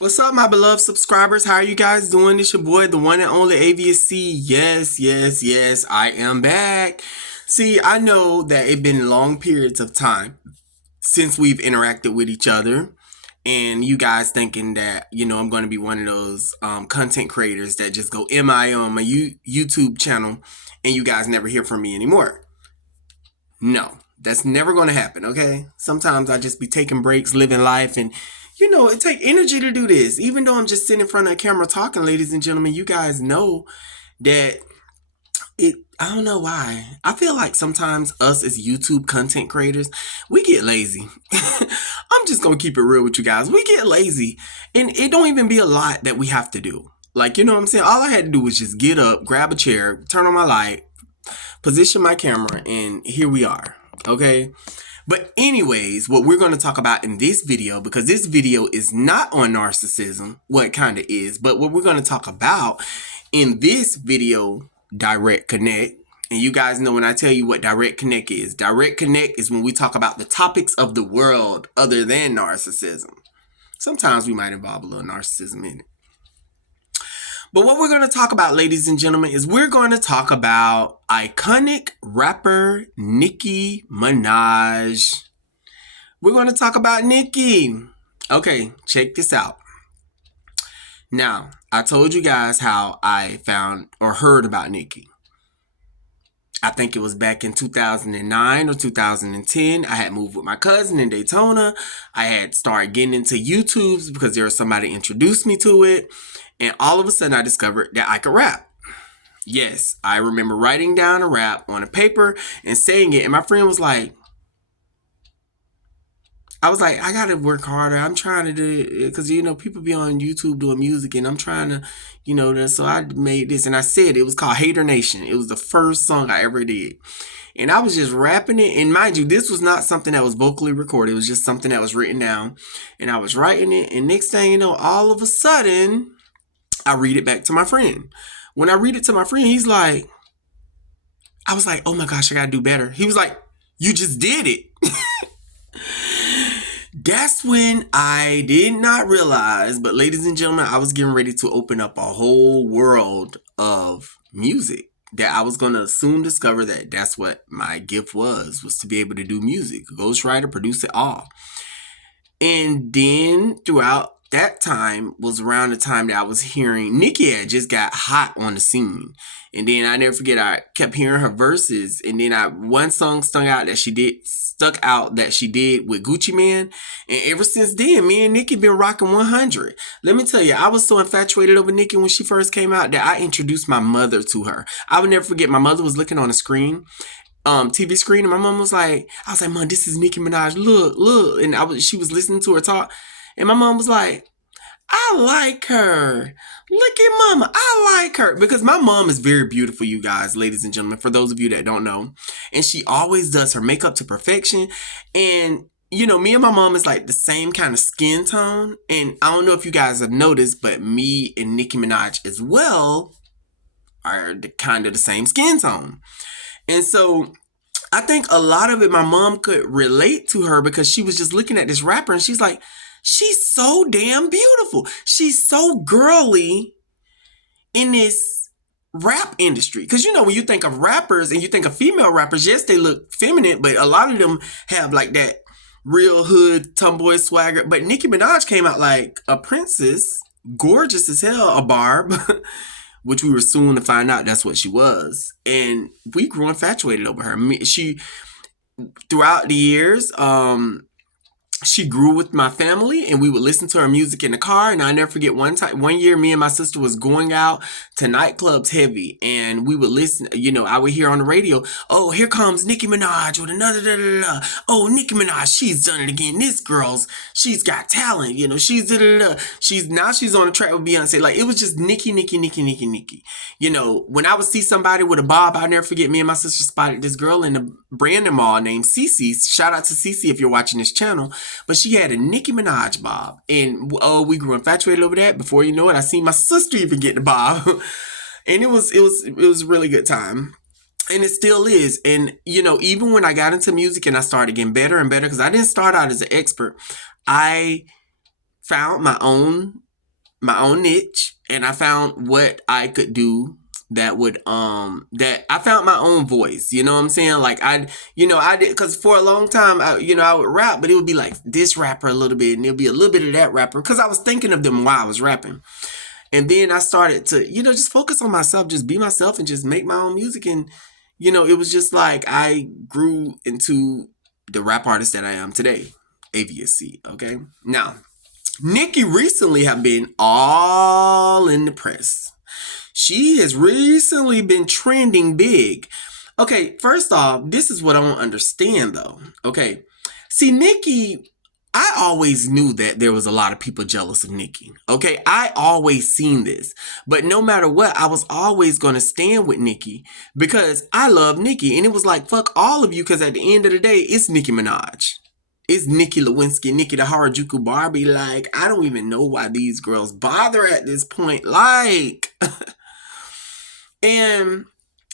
What's up, my beloved subscribers? How are you guys doing? It's your boy, the one and only AVSC. Yes, yes, yes, I am back. See, I know that it's been long periods of time since we've interacted with each other, and you guys thinking that I'm going to be one of those content creators that just go MIA on my YouTube channel, and you guys never hear from me anymore. No, that's never going to happen. Okay, sometimes I just be taking breaks, living life, and it take energy to do this. Even though I'm just sitting in front of a camera talking, ladies and gentlemen, you guys know that it. I don't know why. I feel like sometimes us as YouTube content creators, we get lazy. I'm just gonna keep it real with you guys. We get lazy, and it don't even be a lot that we have to do. Like, you know what I'm saying? All I had to do was just get up, grab a chair, turn on my light, position my camera, and here we are. Okay. But anyways, what we're going to talk about in this video, because this video is not on narcissism, well, it kind of is, but what we're going to talk about in this video, direct connect. And you guys know when I tell you what direct connect is. Direct connect is when we talk about the topics of the world other than narcissism. Sometimes we might involve a little narcissism in it. But what we're going to talk about, ladies and gentlemen, is we're going to talk about iconic rapper Nicki Minaj. We're going to talk about Nicki. Okay, check this out. Now, I told you guys how I found or heard about Nicki. I think it was back in 2009 or 2010. I had moved with my cousin in Daytona. I had started getting into YouTubes because there was somebody introduced me to it. And all of a sudden I discovered that I could rap. Yes, I remember writing down a rap on a paper and saying it. And my friend was like, I gotta work harder. I'm trying to do it because people be on YouTube doing music, and I'm trying to, so I made this and I said it was called Hater Nation. It was the first song I ever did, and I was just rapping it. And mind you, this was not something that was vocally recorded. It was just something that was written down, and I was writing it. And next thing you know, all of a sudden, I read it back to my friend. When I read it to my friend, I was like, oh my gosh, I gotta do better. He was like, you just did it. That's when I did not realize, but ladies and gentlemen, I was getting ready to open up a whole world of music. That I was going to soon discover that that's what my gift was to be able to do music. Ghostwriter, produce it all. And then throughout that time was around the time that I was hearing Nicki had just got hot on the scene. And then I never forget, I kept hearing her verses. And then one song stuck out that she did with Gucci Mane. And ever since then, me and Nicki been rocking 100. Let me tell you, I was so infatuated over Nicki when she first came out that I introduced my mother to her. I would never forget, my mother was looking on a screen, TV screen, and my mom was like, I was like, Mom, this is Nicki Minaj. Look. And she was listening to her talk. And my mom was like, I like her. Look at mama. I like her. Because my mom is very beautiful, you guys, ladies and gentlemen, for those of you that don't know. And she always does her makeup to perfection. And, me and my mom is like the same kind of skin tone. And I don't know if you guys have noticed, but me and Nicki Minaj as well are kind of the same skin tone. And so I think a lot of it, my mom could relate to her because she was just looking at this rapper and she's like, she's so damn beautiful. She's so girly in this rap industry. Because, when you think of rappers and you think of female rappers, yes, they look feminine, but a lot of them have like that real hood tomboy swagger. But Nicki Minaj came out like a princess, gorgeous as hell, a barb, which we were soon to find out that's what she was. And we grew infatuated over her. Throughout the years, she grew with my family, and we would listen to her music in the car. And I never forget one year, me and my sister was going out to nightclubs heavy, and we would listen. I would hear on the radio, "Oh, here comes Nicki Minaj with another da da da. Oh, Nicki Minaj, she's done it again. She's got talent. She's da da da. She's on the track with Beyonce. Like, it was just Nicki. When I would see somebody with a bob, I'll never forget. Me and my sister spotted this girl in the Brandon Mall named Cece. Shout out to Cece if you're watching this channel. But she had a Nicki Minaj bob. And we grew infatuated over that. Before you know it, I seen my sister even get the bob. And it was a really good time. And it still is. And, even when I got into music and I started getting better and better, because I didn't start out as an expert, I found my own my own niche, and I found what I could do that would that I found my own voice. You know what I'm saying? Like I did, because for a long time I would rap, but it would be like this rapper a little bit, and it'll be a little bit of that rapper, because I was thinking of them while I was rapping. And then I started to, just focus on myself, just be myself, and just make my own music. And it was just like I grew into the rap artist that I am today, AVSC. Okay, now Nicki recently have been all in the press. She has recently been trending big. Okay, first off, this is what I don't understand though. Okay, see, Nicki, I always knew that there was a lot of people jealous of Nicki. Okay, I always seen this. But no matter what, I was always going to stand with Nicki because I love Nicki. And it was like, fuck all of you, because at the end of the day, it's Nicki Minaj. It's Nicki Lewinsky, Nicki the Harajuku Barbie. Like, I don't even know why these girls bother at this point. Like, and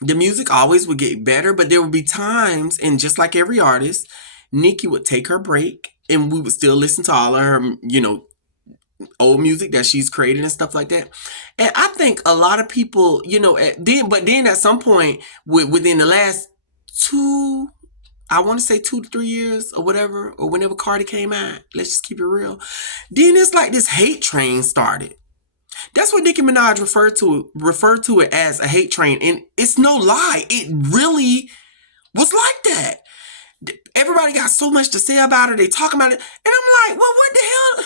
the music always would get better, but there would be times, and just like every artist, Nicki would take her break, and we would still listen to all of her, old music that she's created and stuff like that. And I think a lot of people, then at some point, within the last two, I want to say 2 to 3 years or whatever, or whenever Cardi came out, let's just keep it real. Then it's like this hate train started. That's what Nicki Minaj referred to it as, a hate train. And it's no lie. It really was like that. Everybody got so much to say about her. They talk about it. And I'm like, well, what the hell?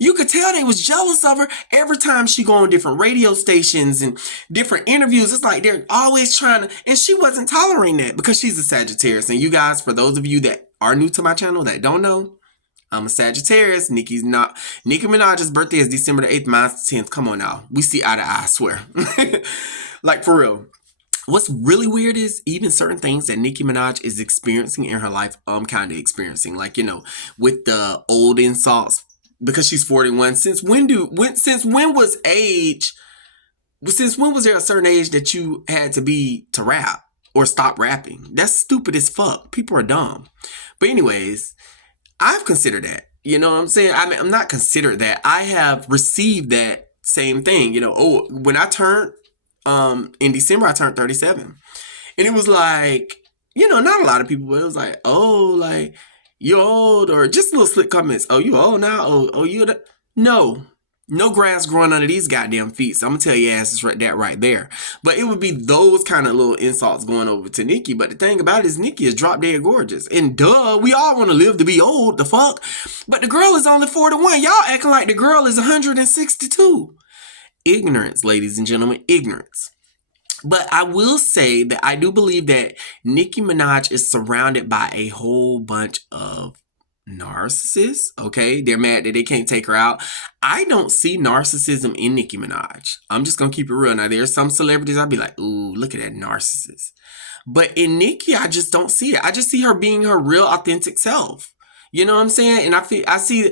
You could tell they was jealous of her every time she go on different radio stations and different interviews. It's like they're always trying to, and she wasn't tolerating that because she's a Sagittarius. And you guys, for those of you that are new to my channel that don't know, I'm a Sagittarius. Nicki Minaj's birthday is December the 8th, mine's the 10th. Come on now. We see eye to eye, I swear. Like, for real. What's really weird is even certain things that Nicki Minaj is experiencing in her life, I'm kind of experiencing. Like, with the old insults, because she's 41. Since when was there a certain age that you had to be to rap or stop rapping? That's stupid as fuck. People are dumb. But anyways, I've considered that. You know what I'm saying? I mean, I'm not considered that. I have received that same thing. When I turned, in December, I turned 37. And it was like, not a lot of people, but it was like, oh, like, you're old, or just little slick comments. Oh, you old now? Oh, you no grass growing under these goddamn feet. So I'm gonna tell your asses right there. But it would be those kind of little insults going over to Nicki. But the thing about it is, Nicki is drop dead gorgeous, and duh, we all want to live to be old. The fuck, but the girl is only 41. Y'all acting like the girl is 162. Ignorance, ladies and gentlemen, ignorance. But I will say that I do believe that Nicki Minaj is surrounded by a whole bunch of narcissists. Okay, they're mad that they can't take her out. I don't see narcissism in Nicki Minaj. I'm just gonna keep it real. Now, there's some celebrities I'll be like, ooh, look at that narcissist. But in Nicki, I just don't see it. I just see her being her real authentic self. You know what I'm saying? And I see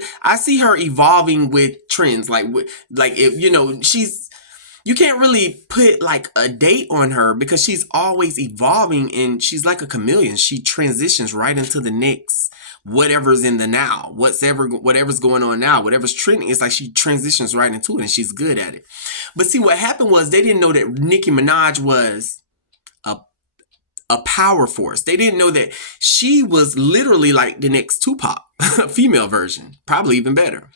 her evolving with trends. Like if she's, you can't really put like a date on her because she's always evolving, and she's like a chameleon. She transitions right into the next whatever's in the now, whatever's going on now, whatever's trending. It's like she transitions right into it, and she's good at it. But see, what happened was they didn't know that Nicki Minaj was a power force. They didn't know that she was literally like the next Tupac, a female version, probably even better.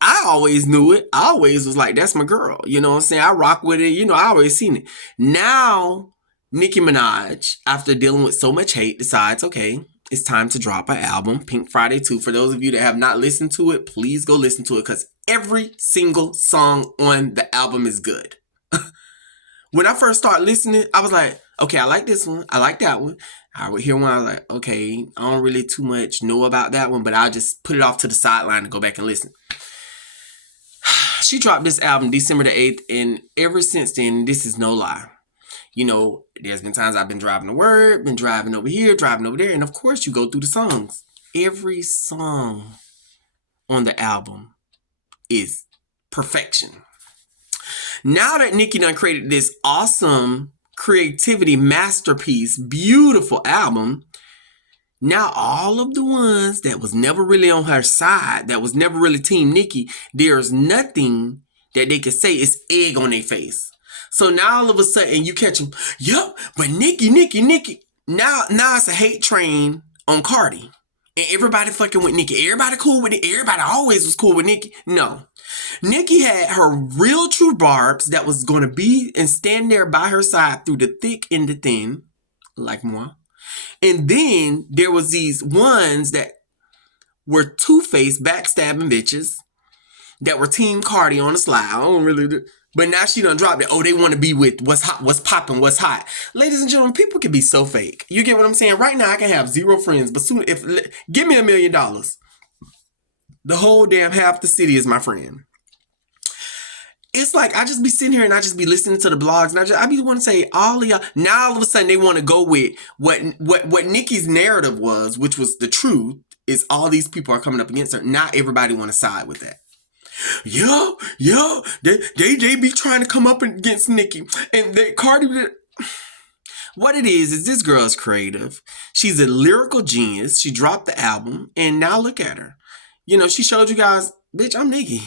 I always knew it. I always was like, that's my girl. You know what I'm saying? I rock with it. I always seen it. Now, Nicki Minaj, after dealing with so much hate, decides, okay, it's time to drop an album, Pink Friday 2. For those of you that have not listened to it, please go listen to it, because every single song on the album is good. When I first started listening, I was like, okay, I like this one. I like that one. I would hear one. I was like, okay, I don't really too much know about that one, but I'll just put it off to the sideline and go back and listen. She dropped this album December the 8th, and ever since then, this is no lie. There's been times I've been driving to work, been driving over here, driving over there, and of course you go through the songs. Every song on the album is perfection. Now that Nicki done created this awesome creativity masterpiece, beautiful album, Now all of the ones that was never really on her side, that was never really Team Nicki, there's nothing that they could say. It's egg on their face. So now all of a sudden you catch them, yup, but Nicki. Now it's a hate train on Cardi. And everybody fucking with Nicki. Everybody cool with it. Everybody always was cool with Nicki. No. Nicki had her real true barbs that was going to be and stand there by her side through the thick and the thin, like moi. And then there was these ones that were two-faced backstabbing bitches that were Team Cardi on the slide. I don't really do. But now she done dropped it. Oh, they want to be with what's hot, what's popping, what's hot. Ladies and gentlemen, people can be so fake. You get what I'm saying? Right now, I can have 0 friends, but soon, give me $1 million, the whole damn half the city is my friend. It's like I just be sitting here and I just be listening to the blogs and I be want to say all of y'all. Now all of a sudden they want to go with what Nicki's narrative was, which was the truth. Is all these people are coming up against her. Not everybody want to side with that. Yeah, they be trying to come up against Nicki and Cardi. What it is this girl's creative. She's a lyrical genius. She dropped the album and now look at her. You know, she showed you guys, bitch, I'm Nicki.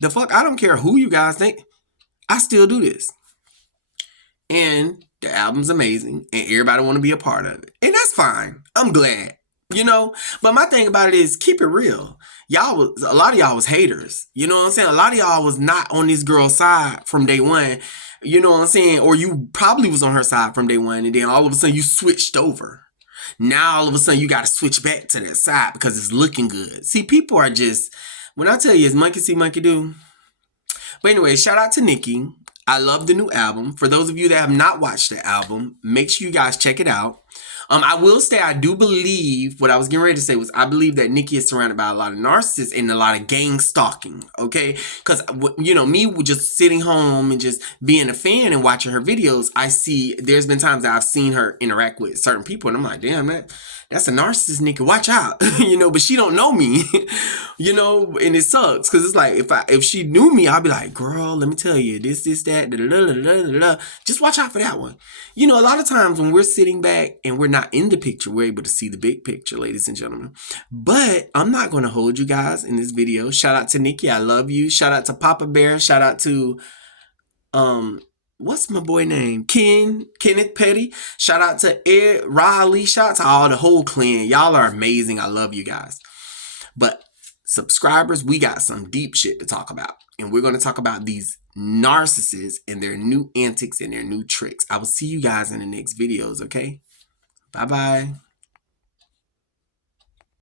The fuck, I don't care who you guys think. I still do this. And the album's amazing and everybody want to be a part of it. And that's fine. I'm glad. You know, but my thing about it is keep it real. A lot of y'all was haters. You know what I'm saying? A lot of y'all was not on this girl's side from day one. You know what I'm saying? Or you probably was on her side from day one and then all of a sudden you switched over. Now all of a sudden you got to switch back to that side because it's looking good. See, people are just, when I tell you it's monkey see, monkey do. But anyway, shout out to Nicki. I love the new album. For those of you that have not watched the album, make sure you guys check it out. I will say I do believe, what I was getting ready to say was I believe that Nicki is surrounded by a lot of narcissists and a lot of gang stalking, okay? Because, you know, me just sitting home and just being a fan and watching her videos, I see, there's been times that I've seen her interact with certain people and I'm like, damn, that's a narcissist, Nicki, watch out. You know, but she don't know me, you know, and it sucks because it's like if she knew me, I'd be like, girl, let me tell you, this, that, da, da, da, da, da. Just watch out for that one. You know, a lot of times when we're sitting back and we're not in the picture, we're able to see the big picture, ladies and gentlemen. But I'm not going to hold you guys in this video. Shout out to Nicki. I love you. Shout out to Papa Bear. Shout out to, what's my boy name? Kenneth Petty. Shout out to Ed Riley. Shout out to all the whole clan. Y'all are amazing. I love you guys. But subscribers, we got some deep shit to talk about. And we're going to talk about these narcissists and their new antics and their new tricks. I will see you guys in the next videos, okay? Bye-bye.